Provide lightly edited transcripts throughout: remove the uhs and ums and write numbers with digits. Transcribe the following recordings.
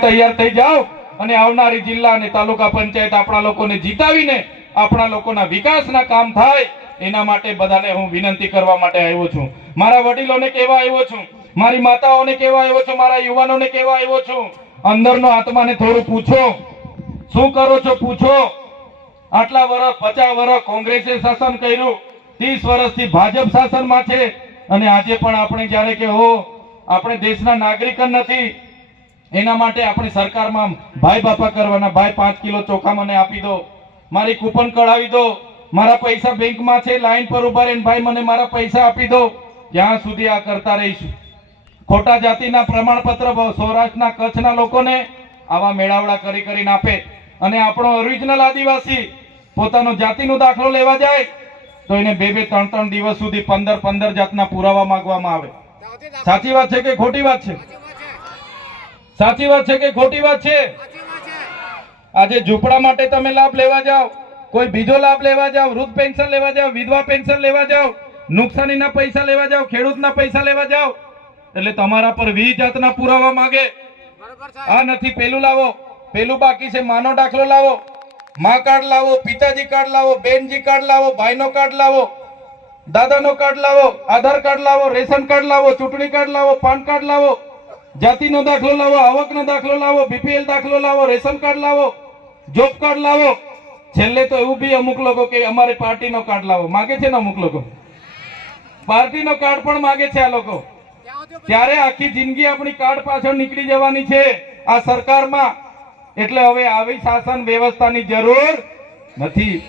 તૈયાર થઈ જાઓ અને આવનારી જિલ્લા અને તાલુકા પંચાયત આપણા લોકોને જીતાવીને આપણા લોકોના વિકાસના કામ થાય એના માટે બધાને હું વિનંતી કરવા માટે આવ્યો છું. મારા વડીલોને કહેવા આવ્યો છું, મારી માતાઓને કહેવા આવ્યો છું, મારા યુવાનોને કહેવા આવ્યો છું, અંદરનો આત્માને થોડું પૂછો, શું કરો છો પૂછો. આટલા વર્ષ 50 વર્ષ કોંગ્રેસે શાસન કર્યું, 30 વર્ષથી ભાજપ શાસનમાં છે અને આજે પણ આપણે જ્યારે કે હો આપણે દેશના નાગરિક નથી એના માટે આપણે સરકારમાં ભાઈ બાપા કરવાના. ભાઈ 5 કિલો ચોખા મને આપી દો, મારી કૂપન કઢાવી દો, મારા પૈસા બેંકમાં છે લાઈન પર ઉભા રહીને ભાઈ મને મારા પૈસા આપી દો. ક્યાં સુધી આ કરતા રહીશું? ખોટા જાતિના પ્રમાણપત્ર સૌરાષ્ટ્રના કચ્છના લોકોને આવા મેળાવડા કરી કરીને આપે અને આપણો ઓરિજિનલ આદિવાસી પોતાનો જાતિનો દાખલો લેવા જાય તો એને 2-3 દિવસ સુધી 15 જાતના પુરાવા માંગવામાં આવે. સાચી વાત છે કે ખોટી વાત છે? સાચી વાત છે કે ખોટી વાત છે? આજે ઝૂંપડા માટે તમે લાભ લેવા જાઓ, કોઈ બીજો લાભ લેવા જાઓ, વૃદ્ધ પેન્શન લેવા જાઓ, વિધવા પેન્શન લેવા જાઓ, નુકસાનીના પૈસા લેવા જાઓ, ખેડૂતના પૈસા લેવા જાઓ એટલે તમારા પર 20 જાતના પુરાવા માંગે. આ નથી, પેલું લાવો, પેલું બાકી છે, માનો દાખલો લાવો, માં કાર્ડ લાવો, પિતાજી કાર્ડ લાવો, બેનજી કાર્ડ લાવો, ભાઈનો કાર્ડ લાવો, દાદાનો કાર્ડ લાવો, આધાર કાર્ડ લાવો, રેશન કાર્ડ લાવો, ચૂંટણી કાર્ડ લાવો, પાન કાર્ડ લાવો, જાતિનો દાખલો લાવો, આવકનો દાખલો લાવો, બીપીએલ દાખલો લાવો, રેશન કાર્ડ લાવો, જોબ કાર્ડ લાવો. છેલ્લે તો એવું બી અમુક લોકો કે અમારે પાર્ટીનો કાર્ડ લાવો માગે છે ને, અમુક લોકો પાર્ટીનો કાર્ડ પણ માગે છે આ લોકો. ત્યારે આખી જિંદગી આપણી કાર્ડ પાછળ નીકળી જવાની છે આ સરકારમાં. એટલે હવે આવી શાસન વ્યવસ્થાની જરૂર નથી.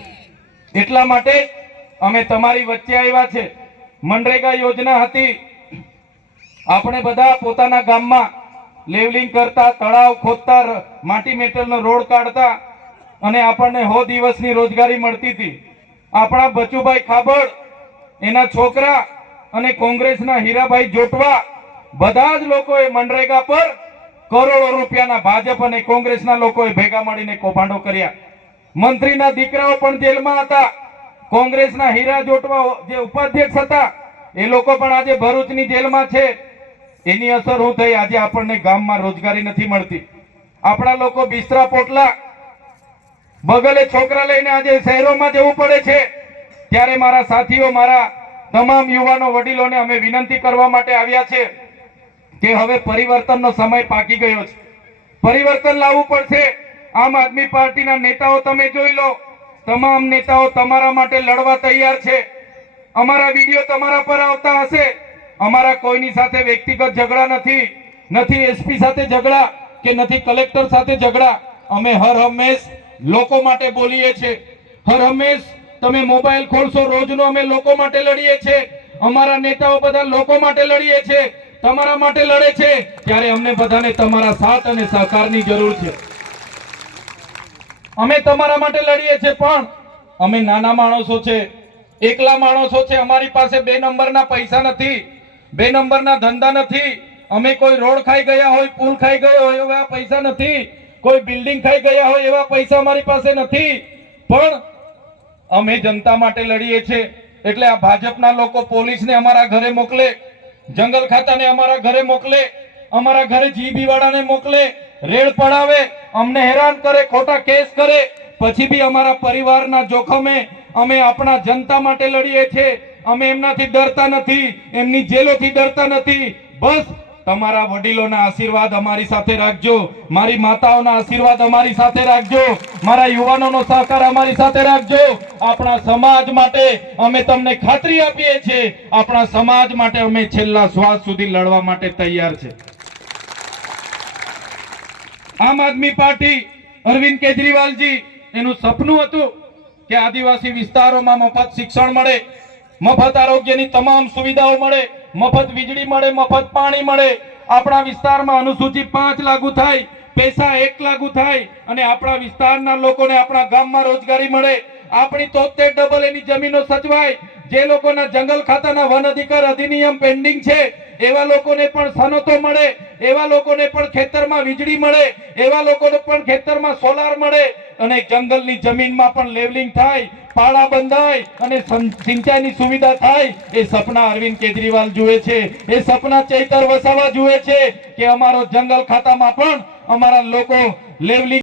એટલા માટે અમે તમારી વચ્ચે આવ્યા છે. મનરેગા યોજના હતી, આપણે બધા પોતાના ગામમાં લેવલિંગ કરતા, તળાવ ખોદતા, માટી મેટલનો રોડ કાઢતા અને આપણને 100 દિવસની રોજગારી મળતી હતી. આપણા બચુભાઈ ખાબડ, એના છોકરા અને કોંગ્રેસના હીરાભાઈ જોટવા બધા જ લોકોએ મનરેગા પર કરોડો રૂપિયાના ભાજપ અને કોંગ્રેસના લોકોએ ભેગા મળીને કૌભાંડો કર્યા. મંત્રીના દીકરાઓ પણ જેલમાં હતા. કોંગ્રેસના હીરા જોટવા જે ઉપાધ્યક્ષ હતા એ લોકો પણ આજે ભરૂચની જેલમાં છે. એની અસર શું થઈ? આજે આપણને ગામમાં રોજગારી નથી મળતી. આપણા લોકો બિસ્તરા પોટલા બગલે છોકરા લઈને આજે શહેરોમાં જવું પડે છે. ત્યારે મારા સાથીઓ, મારા તમામ યુવાનો વડીલોને અમે વિનંતી કરવા માટે આવ્યા છે કે હવે પરિવર્તનનો સમય પાકી ગયો છે. પરિવર્તન લાવવું પડશે. આમ આદમી પાર્ટીના નેતાઓ તમે જોઈ લો, તમામ નેતાઓ તમારા માટે લડવા તૈયાર છે. અમારા વિડીયો તમારા પર આવતા હશે. અમારા કોઈની સાથે વ્યક્તિગત ઝઘડા નથી, નથી એસપી સાથે ઝઘડા કે નથી કલેક્ટર સાથે ઝઘડા. અમે હર હંમેશ લોકો માટે બોલીએ છીએ. હર હંમેશ તમે મોબાઈલ ખોલશો રોજનો અમે લોકો માટે લડીએ છીએ. અમારા નેતાઓ બધા લોકો માટે લડીએ છીએ, તમારા માટે લડે છે. ત્યારે અમને બધાને તમારા સાથ અને સહકારની જરૂર છે. અમે તમારા માટે લડીએ છીએ પણ અમે નાના માણસો છે, એકલા માણસો છે. અમારી પાસે 2 નંબરના પૈસા નથી, 2 નંબરના ધંધા નથી. અમે કોઈ રોડ ખાઈ ગયા હોય, પુલ ખાઈ ગયો હોય એવા પૈસા નથી, કોઈ બિલ્ડિંગ ખાઈ ગયા હોય એવા પૈસા અમારી પાસે નથી. પણ અમે જનતા માટે લડીએ છીએ. એટલે આ ભાજપના લોકો પોલીસને અમારા ઘરે મોકલે, જંગલ ખાતાને અમારા ઘરે મોકલે, અમારા ઘરે જીબી વાળાને મોકલે, રેડ પડાવે, અમને હેરાન કરે, ખોટા કેસ કરે, પછી બી અમારા પરિવારના જોખમે અમે આપણા જનતા માટે લડીએ છીએ. અમે એમનાથી ડરતા નથી, એમની જેલોથી ડરતા નથી. બસ તમારા વડીલોના આશીર્વાદ અમારી સાથે રાખજો, મારી માતાઓના આશીર્વાદ અમારી સાથે રાખજો, મારા યુવાનોનો સહકાર અમારી સાથે રાખજો. આપણા સમાજ માટે અમે તમને ખાતરી આપીએ છીએ, આપણા સમાજ માટે અમે છેલ્લા શ્વાસ સુધી લડવા માટે તૈયાર છે. આમ આદમી પાર્ટી, અરવિંદ કેજરીવાલજી, એનું સપનું હતું કે આદિવાસી વિસ્તારોમાં મફત શિક્ષણ મળે, મફત આરોગ્યની તમામ સુવિધાઓ મળે, મફત વીજળી મળે, મફત પાણી મળે. આપણા વિસ્તારમાં અનુસૂચિ 5 લાગુ થાય, પૈસા 1 લાગુ થાય અને આપણા વિસ્તારના લોકોને આપણા ગામમાં રોજગારી મળે. આપણી 73 એની જમીનો સચવાય. જે લોકોના જંગલ ખાતાના વન અધિકાર અધિનિયમ પેન્ડિંગ છે એવા લોકોને પણ સનતો મળે, એવા લોકોને પણ ખેતરમાં વીજળી મળે, એવા લોકોને પણ ખેતરમાં સોલાર મળે અને જંગલની જમીનમાં પણ લેવલિંગ થાય, પાળા બંધાય અને સિંચાઈની સુવિધા થાય. એ સપના અરવિંદ કેજરીવાલ જુએ છે. એ સપના ચૈતર વસાવા જુએ છે કે અમારો જંગલ ખાતામાં પણ અમારા લોકો લેવલિંગ